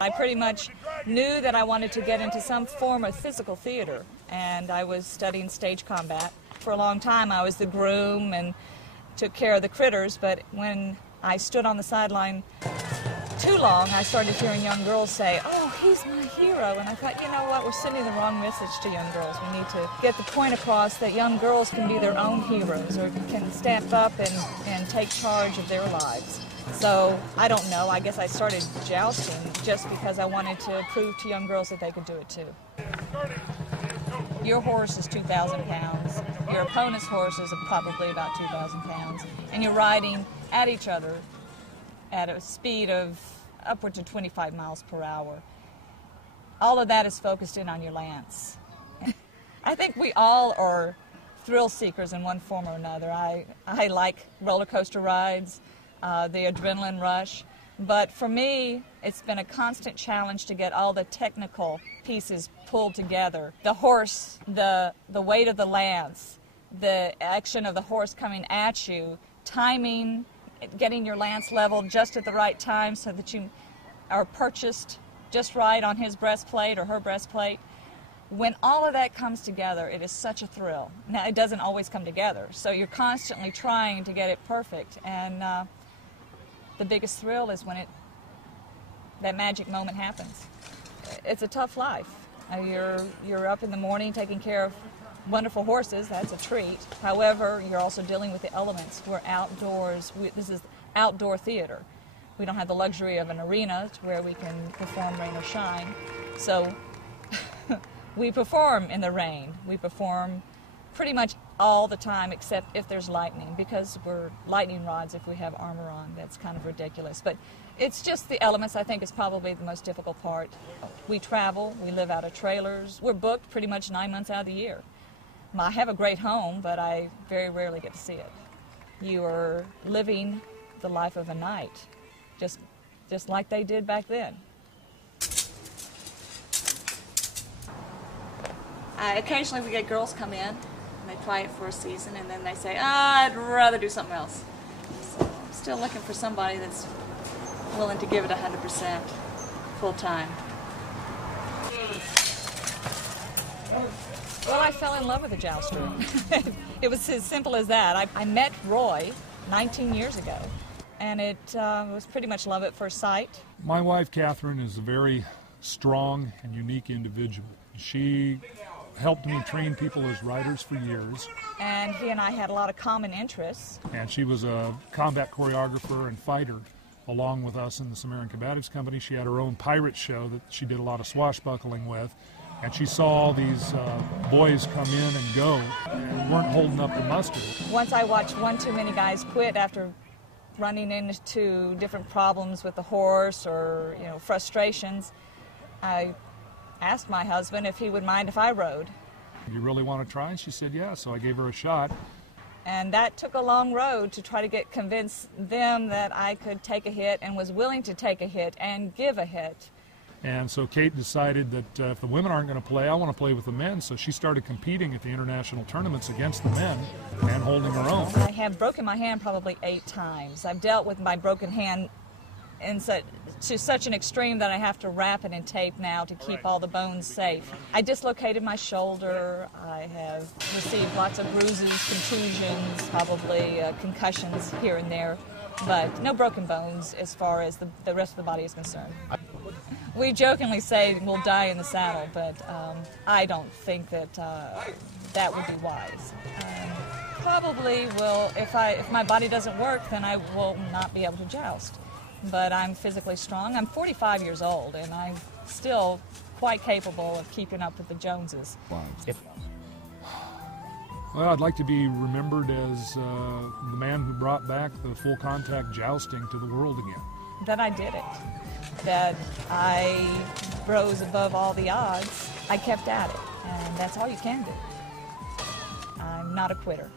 I pretty much knew that I wanted to get into some form of physical theater, and I was studying stage combat. For a long time I was the groom and took care of the critters, but when I stood on the sideline too long, I started hearing young girls say, "Oh, he's my hero," and I thought, you know what, we're sending the wrong message to young girls. We need to get the point across that young girls can be their own heroes, or can step up and take charge of their lives. So, I don't know, I guess I started jousting just because I wanted to prove to young girls that they could do it too. Your horse is 2,000 pounds, your opponent's horse is probably about 2,000 pounds, and you're riding at each other at a speed of upward to 25 miles per hour. All of that is focused in on your lance. I think we all are thrill seekers in one form or another. I like roller coaster rides, the adrenaline rush, but for me it's been a constant challenge to get all the technical pieces pulled together. The horse, the weight of the lance, the action of the horse coming at you, timing, getting your lance leveled just at the right time so that you are purchased just right on his breastplate or her breastplate. When all of that comes together, it is such a thrill. Now, it doesn't always come together, so you're constantly trying to get it perfect, and the biggest thrill is when that magic moment happens. It's a tough life. You're up in the morning taking care of wonderful horses, that's a treat. However, you're also dealing with the elements. We're outdoors. This is outdoor theater. We don't have the luxury of an arena where we can perform rain or shine. So we perform in the rain. We perform pretty much all the time except if there's lightning, because we're lightning rods if we have armor on. That's kind of ridiculous. But it's just the elements, I think, is probably the most difficult part. We travel. We live out of trailers. We're booked pretty much 9 months out of the year. I have a great home, but I very rarely get to see it. You are living the life of a knight, just like they did back then. Occasionally we get girls come in, and they try it for a season, and then they say, I'd rather do something else. So I'm still looking for somebody that's willing to give it 100% full time. Well, I fell in love with a jouster. It was as simple as that. I met Roy 19 years ago, and it was pretty much love at first sight. My wife, Catherine, is a very strong and unique individual. She helped me train people as riders for years. And he and I had a lot of common interests. And she was a combat choreographer and fighter along with us in the Sumerian Combatives Company. She had her own pirate show that she did a lot of swashbuckling with. And she saw all these boys come in and go and weren't holding up the muster. Once I watched one too many guys quit after running into different problems with the horse or, frustrations, I asked my husband if he would mind if I rode. You really want to try? And she said, yeah, so I gave her a shot. And that took a long road to try to convince them that I could take a hit and was willing to take a hit and give a hit. And so Kate decided that if the women aren't going to play, I want to play with the men. So she started competing at the international tournaments against the men and holding her own. I have broken my hand probably 8 times. I've dealt with my broken hand to such an extreme that I have to wrap it in tape now to keep all the bones safe. I dislocated my shoulder. I have received lots of bruises, contusions, probably concussions here and there, but no broken bones as far as the rest of the body is concerned. We jokingly say we'll die in the saddle, but I don't think that that would be wise. Probably will, if my body doesn't work, then I will not be able to joust. But I'm physically strong. I'm 45 years old, and I'm still quite capable of keeping up with the Joneses. Well, I'd like to be remembered as the man who brought back the full contact jousting to the world again. That I did it. That I rose above all the odds. I kept at it, and that's all you can do. I'm not a quitter.